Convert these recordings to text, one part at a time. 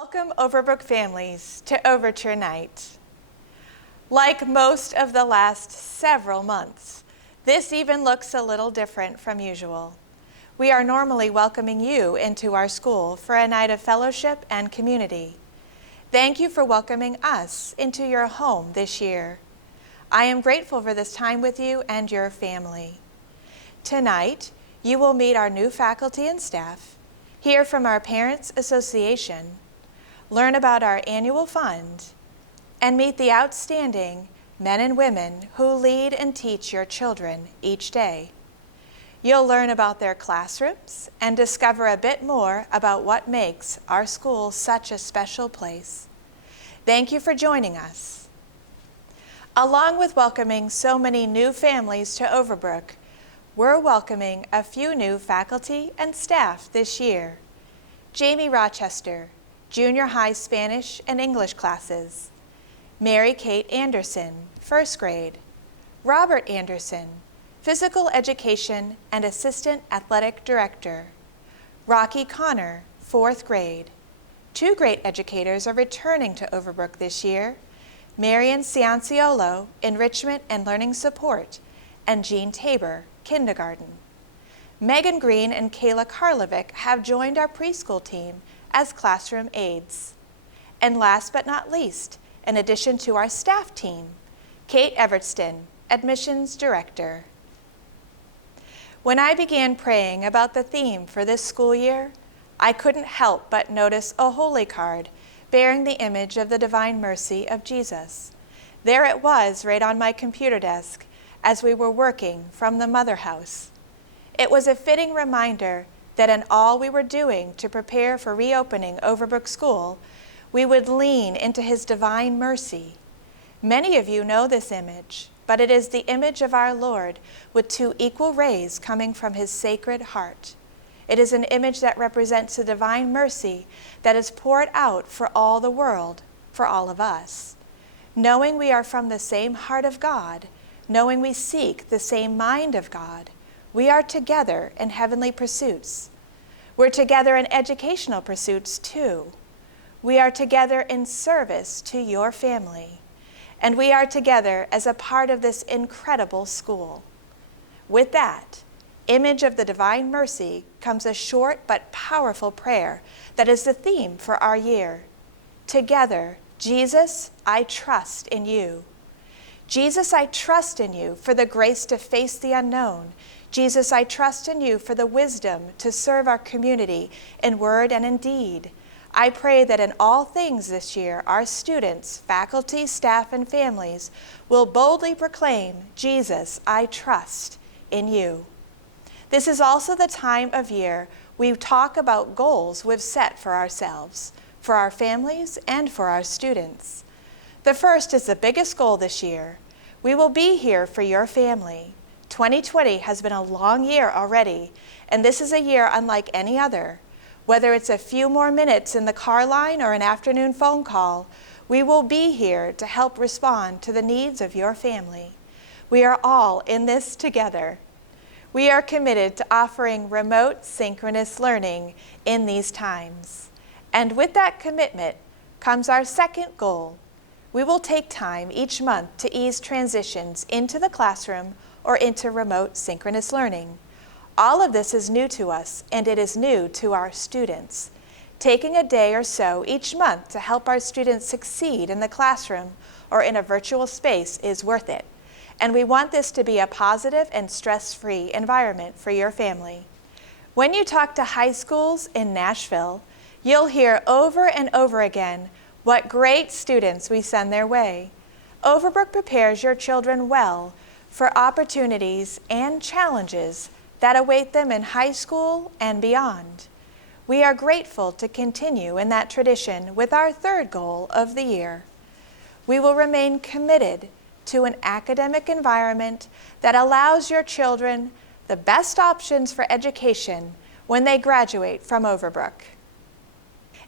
Welcome, Overbrook families, to Overture Night. Like most of the last several months, this even looks a little different from usual. We are normally welcoming you into our school for a night of fellowship and community. Thank you for welcoming us into your home this year. I am grateful for this time with you and your family. Tonight, you will meet our new faculty and staff, hear from our Parents Association, learn about our annual fund, and meet the outstanding men and women who lead and teach your children each day. You'll learn about their classrooms and discover a bit more about what makes our school such a special place. Thank you for joining us. Along with welcoming so many new families to Overbrook, we're welcoming a few new faculty and staff this year. Jamie Rochester, Junior High Spanish and English classes. Mary Kate Anderson, first grade. Robert Anderson, Physical Education and Assistant Athletic Director. Rocky Connor, fourth grade. Two great educators are returning to Overbrook this year. Marian Cianciolo, Enrichment and Learning Support, and Jean Tabor, Kindergarten. Megan Green and Kayla Karlovic have joined our preschool team as classroom aides. And last but not least, in addition to our staff team, Kate Evertston, Admissions Director. When I began praying about the theme for this school year, I couldn't help but notice a holy card bearing the image of the Divine Mercy of Jesus. There it was right on my computer desk as we were working from the Mother House. It was a fitting reminder that in all we were doing to prepare for reopening Overbrook School, we would lean into His divine mercy. Many of you know this image, but it is the image of our Lord with two equal rays coming from His sacred heart. It is an image that represents the divine mercy that is poured out for all the world, for all of us. Knowing we are from the same heart of God, knowing we seek the same mind of God, we are together in heavenly pursuits. We're together in educational pursuits too. We are together in service to your family. And we are together as a part of this incredible school. With that image of the divine mercy comes a short but powerful prayer that is the theme for our year. Together, Jesus, I trust in you. Jesus, I trust in you for the grace to face the unknown. Jesus, I trust in you for the wisdom to serve our community in word and in deed. I pray that in all things this year, our students, faculty, staff, and families will boldly proclaim, Jesus, I trust in you. This is also the time of year we talk about goals we've set for ourselves, for our families, and for our students. The first is the biggest goal this year. We will be here for your family. 2020 has been a long year already, and this is a year unlike any other. Whether it's a few more minutes in the car line or an afternoon phone call, we will be here to help respond to the needs of your family. We are all in this together. We are committed to offering remote synchronous learning in these times. And with that commitment comes our second goal. We will take time each month to ease transitions into the classroom or into remote synchronous learning. All of this is new to us, and it is new to our students. Taking a day or so each month to help our students succeed in the classroom or in a virtual space is worth it. And we want this to be a positive and stress-free environment for your family. When you talk to high schools in Nashville, you'll hear over and over again what great students we send their way. Overbrook prepares your children well for opportunities and challenges that await them in high school and beyond. We are grateful to continue in that tradition with our third goal of the year. We will remain committed to an academic environment that allows your children the best options for education when they graduate from Overbrook.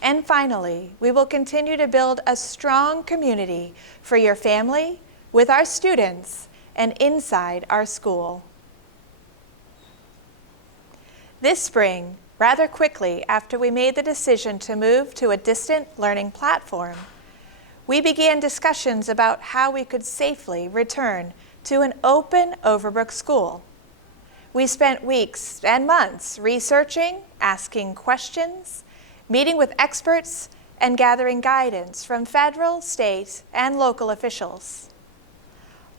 And finally, we will continue to build a strong community for your family, with our students, and inside our school. This spring, rather quickly after we made the decision to move to a distant learning platform, we began discussions about how we could safely return to an open Overbrook school. We spent weeks and months researching, asking questions, meeting with experts, and gathering guidance from federal, state, and local officials.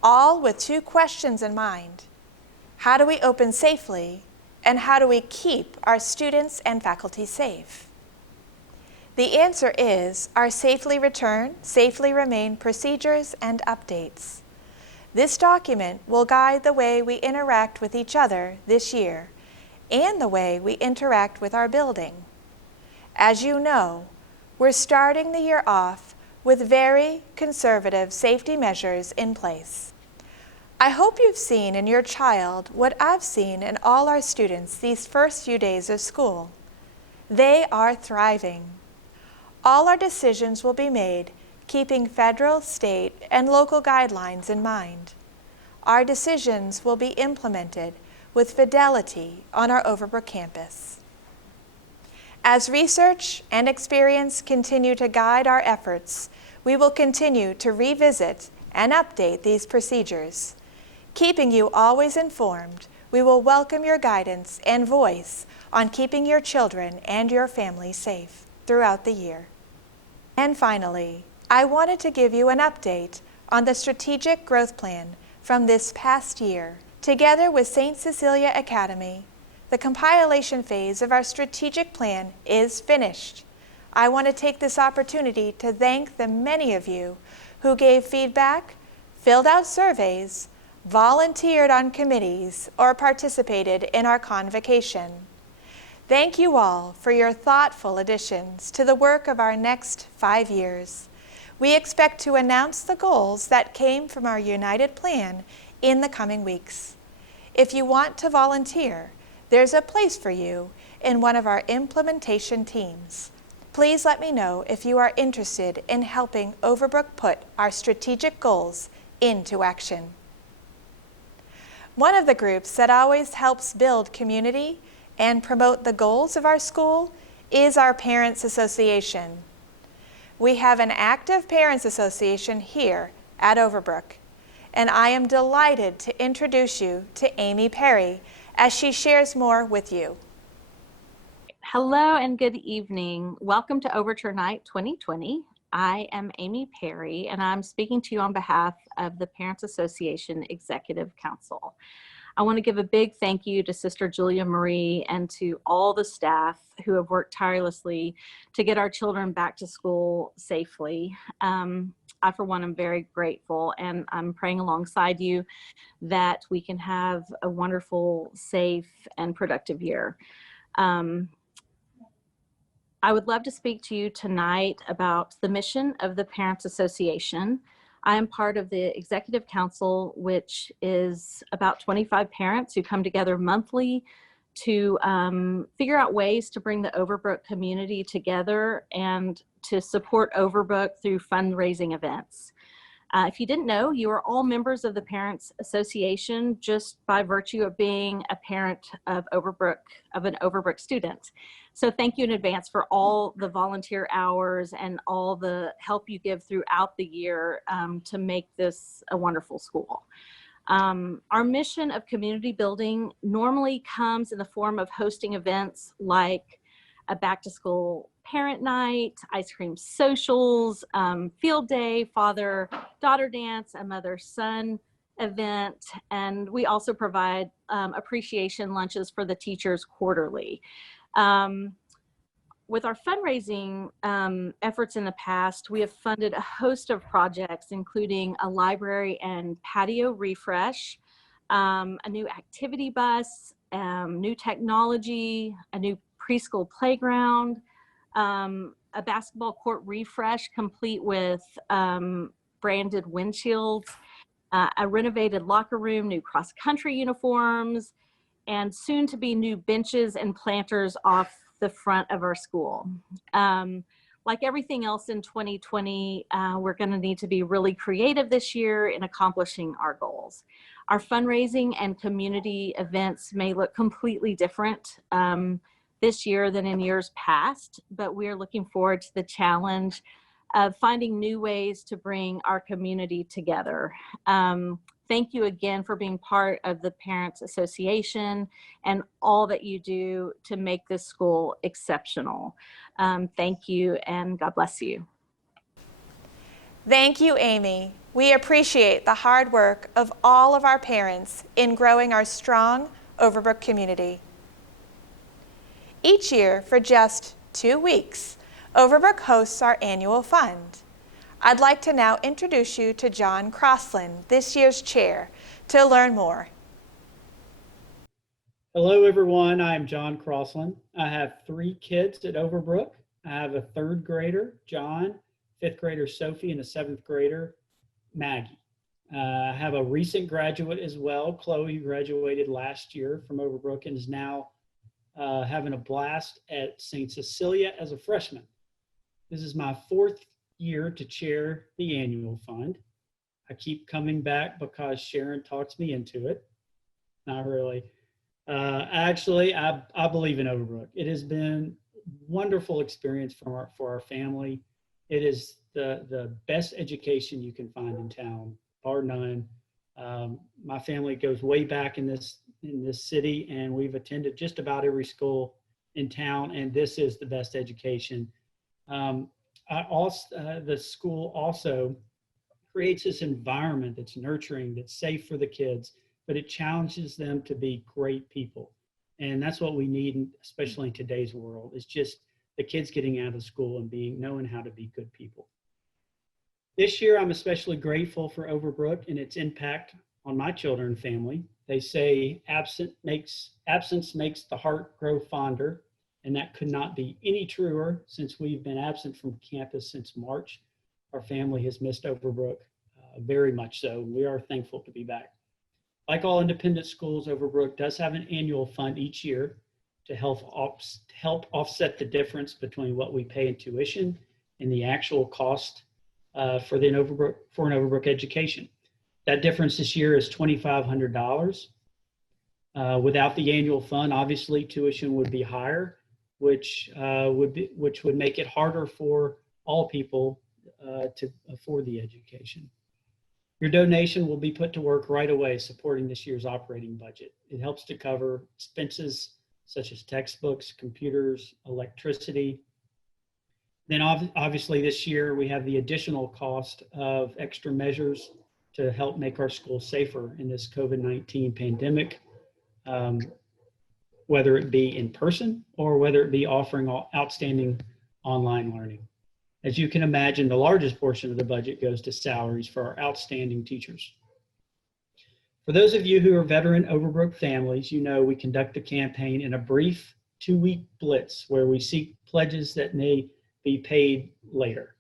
All with two questions in mind: how do we open safely, and how do we keep our students and faculty safe? The answer is our Safely Return, Safely Remain procedures and updates. This document will guide the way we interact with each other this year and the way we interact with our building. As you know, we're starting the year off with very conservative safety measures in place. I hope you've seen in your child what I've seen in all our students these first few days of school. They are thriving. All our decisions will be made keeping federal, state, and local guidelines in mind. Our decisions will be implemented with fidelity on our Overbrook campus. As research and experience continue to guide our efforts, we will continue to revisit and update these procedures. Keeping you always informed, we will welcome your guidance and voice on keeping your children and your family safe throughout the year. And finally, I wanted to give you an update on the strategic growth plan from this past year. Together with St. Cecilia Academy, the compilation phase of our strategic plan is finished. I want to take this opportunity to thank the many of you who gave feedback, filled out surveys, volunteered on committees, or participated in our convocation. Thank you all for your thoughtful additions to the work of our next 5 years. We expect to announce the goals that came from our United Plan in the coming weeks. If you want to volunteer, there's a place for you in one of our implementation teams. Please let me know if you are interested in helping Overbrook put our strategic goals into action. One of the groups that always helps build community and promote the goals of our school is our Parents Association. We have an active Parents Association here at Overbrook, and I am delighted to introduce you to Amy Perry as she shares more with you. Hello and good evening. Welcome to Overture Night 2020. I am Amy Perry, and I'm speaking to you on behalf of the Parents Association Executive Council. I want to give a big thank you to Sister Julia Marie and to all the staff who have worked tirelessly to get our children back to school safely. I, for one, am very grateful, and I'm praying alongside you that we can have a wonderful, safe, and productive year. I would love to speak to you tonight about the mission of the Parents Association. I am part of the Executive Council, which is about 25 parents who come together monthly to figure out ways to bring the Overbrook community together and to support Overbrook through fundraising events. If you didn't know, you are all members of the Parents Association just by virtue of being a parent of an Overbrook student. So thank you in advance for all the volunteer hours and all the help you give throughout the year to make this a wonderful school. Our mission of community building normally comes in the form of hosting events like a back-to-school parent night, ice cream socials, field day, father-daughter dance, a mother-son event, and we also provide appreciation lunches for the teachers quarterly. With our fundraising efforts in the past, we have funded a host of projects, including a library and patio refresh, a new activity bus, new technology, a new preschool playground, a basketball court refresh complete with branded windshields, a renovated locker room, new cross-country uniforms, and soon to be new benches and planters off the front of our school. Like everything else in 2020, we're going to need to be really creative this year in accomplishing our goals. Our fundraising and community events may look completely different this year than in years past, but we're looking forward to the challenge of finding new ways to bring our community together. Thank you again for being part of the Parents Association and all that you do to make this school exceptional. Thank you, and God bless you. Thank you, Amy. We appreciate the hard work of all of our parents in growing our strong Overbrook community. Each year, for just 2 weeks, Overbrook hosts our annual fund. I'd like to now introduce you to John Crossland, this year's chair, to learn more. Hello, everyone. I'm John Crossland. I have 3 kids at Overbrook. I have a 3rd grader, John, 5th grader, Sophie, and a 7th grader, Maggie. I have a recent graduate as well, Chloe, who graduated last year from Overbrook and is now having a blast at St. Cecilia as a freshman. This is my 4th year to chair the annual fund. I keep coming back because Sharon talks me into it. Not really. Actually, I believe in Overbrook. It has been a wonderful experience for our family. It is the best education you can find in town, bar none. My family goes way back in this city, and we've attended just about every school in town, and this is the best education. The school also creates this environment that's nurturing, that's safe for the kids, but it challenges them to be great people. And that's what we need, especially in today's world, is just the kids getting out of school and knowing how to be good people. This year, I'm especially grateful for Overbrook and its impact on my children and family. They say absence makes the heart grow fonder, and that could not be any truer since we've been absent from campus since March. Our family has missed Overbrook very much so. We are thankful to be back. Like all independent schools, Overbrook does have an annual fund each year to help offset the difference between what we pay in tuition and the actual cost for an Overbrook education. That difference this year is $2,500. Without the annual fund, obviously tuition would be higher, which would make it harder for all people to afford the education. Your donation will be put to work right away supporting this year's operating budget. It helps to cover expenses such as textbooks, computers, electricity. Then obviously this year we have the additional cost of extra measures to help make our schools safer in this COVID-19 pandemic, whether it be in person or whether it be offering outstanding online learning. As you can imagine, the largest portion of the budget goes to salaries for our outstanding teachers. For those of you who are veteran Overbrook families, you know we conduct a campaign in a brief 2-week blitz where we seek pledges that may be paid later.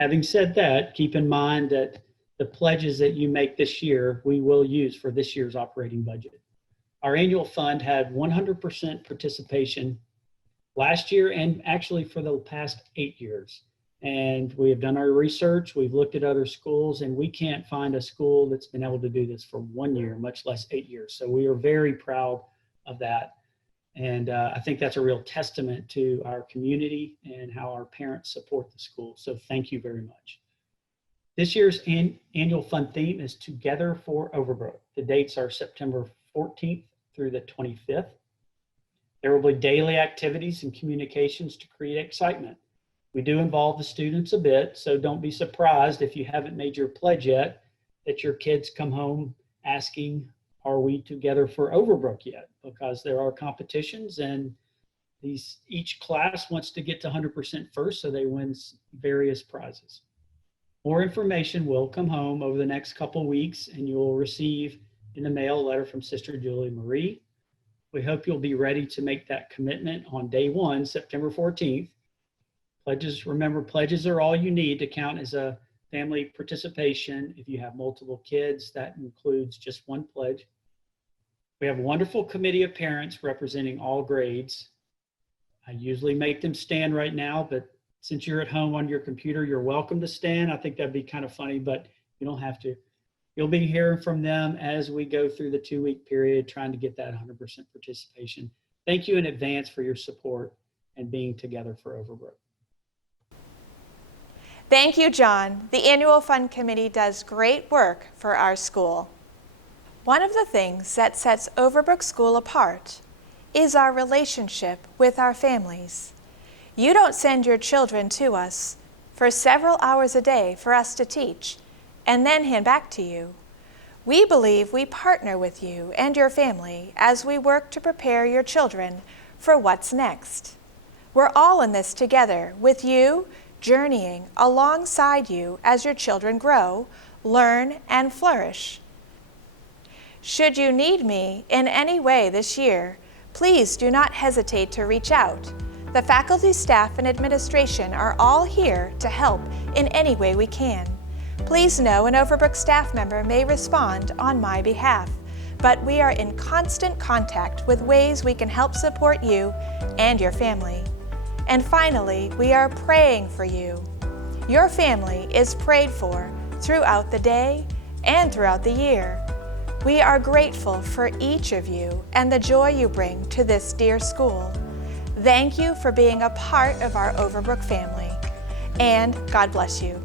Having said that, keep in mind that the pledges that you make this year, we will use for this year's operating budget. Our annual fund had 100% participation last year and actually for the past 8 years. And we have done our research, we've looked at other schools, and we can't find a school that's been able to do this for 1 year, much less 8 years. So we are very proud of that. And I think that's a real testament to our community and how our parents support the school. So thank you very much. This year's annual fund theme is Together for Overbrook. The dates are September 14th through the 25th. There will be daily activities and communications to create excitement. We do involve the students a bit, so don't be surprised if you haven't made your pledge yet that your kids come home asking, are we together for Overbrook yet? Because there are competitions and each class wants to get to 100% first, so they win various prizes. More information will come home over the next couple weeks, and you'll receive in the mail a letter from Sister Julie Marie. We hope you'll be ready to make that commitment on day 1, September 14th. Remember, pledges are all you need to count as a family participation. If you have multiple kids, that includes just 1 pledge. We have a wonderful committee of parents representing all grades. I usually make them stand right now, but since you're at home on your computer, you're welcome to stand. I think that'd be kind of funny, but you don't have to. You'll be hearing from them as we go through the 2-week period, trying to get that 100% participation. Thank you in advance for your support and being together for Overbrook. Thank you, John. The Annual Fund Committee does great work for our school. One of the things that sets Overbrook School apart is our relationship with our families. You don't send your children to us for several hours a day for us to teach and then hand back to you. We believe we partner with you and your family as we work to prepare your children for what's next. We're all in this together with you, journeying alongside you as your children grow, learn, and flourish. Should you need me in any way this year, please do not hesitate to reach out. The faculty, staff, and administration are all here to help in any way we can. Please know an Overbrook staff member may respond on my behalf, but we are in constant contact with ways we can help support you and your family. And finally, we are praying for you. Your family is prayed for throughout the day and throughout the year. We are grateful for each of you and the joy you bring to this dear school. Thank you for being a part of our Overbrook family, and God bless you.